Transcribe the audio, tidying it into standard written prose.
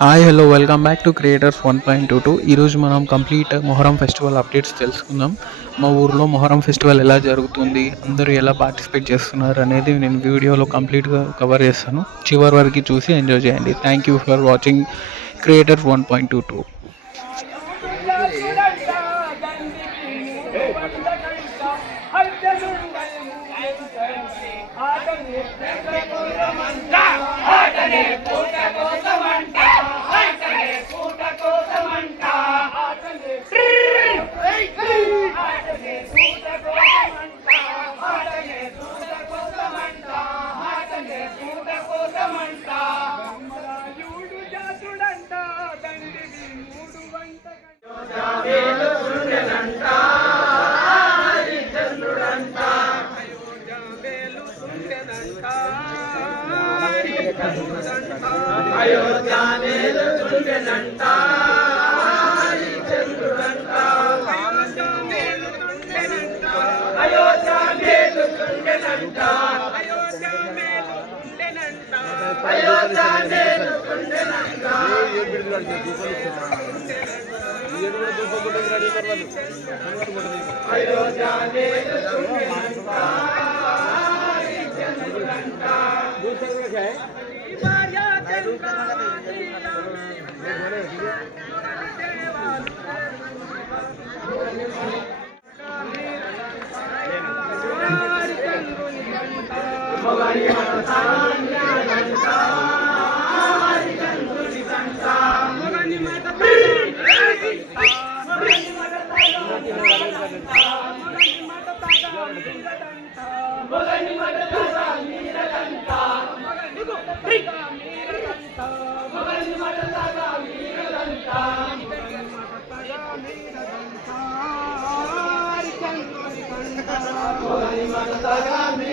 Hi hello welcome back to creators 1.22. ఈరోజు మనం complete Muharram festival updates తెలుసుకుందాం. మా ఊర్లో మొహరం ఫెస్టివల్ ఎలా జరుగుతుంది, అందరూ ఎలా పార్టిసిపేట్ చేస్తున్నారు అనేది నేను వీడియోలో కంప్లీట్గా కవర్ చేస్తాను. చివరి వరకు చూసి ఎంజాయ్ చేయండి. Thank you for watching creators 1.22. Magani